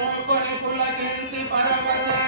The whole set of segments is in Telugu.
कोणी फुला परवाचा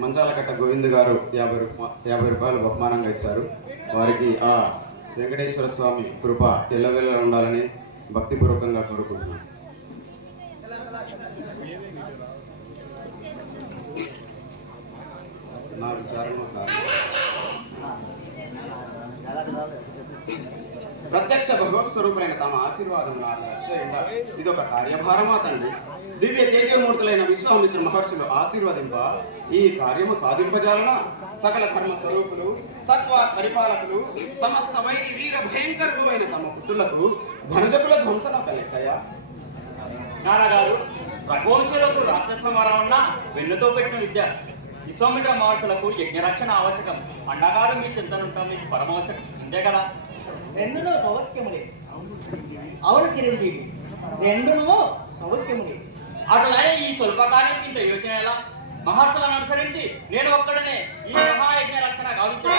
మంచాలకట్ట గోవింద్ గారు యాభై రూపా యాభై రూపాయలు బహుమానంగా ఇచ్చారు. వారికి ఆ వెంకటేశ్వర స్వామి కృప ఎల్లవెల్ల ఉండాలని భక్తిపూర్వకంగా కోరుకుంటున్నాను నా విచారణ ప్రత్యక్ష భగవత్ స్వరూపులైన తమ ఆశీర్వాదం నాకు ఇది ఒక కార్యభారమా తండ్రి. దివ్య తేజమూర్తులైన విశ్వామిత్ర మహర్షులు ఆశీర్వదింప ఈ కార్యము సాధింపజాలన? సకల ధర్మ స్వరూపులు సత్వ పరిపాలకులు సమస్త వైరి వీర భయంకరులు అయిన తమ పుత్రులకు ధనజకుల ధ్వంసన లెక్కయ్యా నాన్నగారు రఘువంశులకు రాక్షస మరం ఉన్న వెన్నుతో పెట్టిన విద్య. విశ్వామిత్ర మహర్షులకు యజ్ఞరక్షణ ఆవశ్యకం. అండగారు మీ చింతనుంటాం మీకు పరమావశ్యకం. అంతే కదా? రెండును సౌఖ్యములే అవును చిరంజీవి. రెండును సౌఖ్యములే అటులే ఈ స్వల్పకాలం ఇంత యోచన ఎలా? మహర్షులను అనుసరించి నేను ఒక్కడనే. ఈ మహాయజ్ఞ రక్షణ శ్రమించడం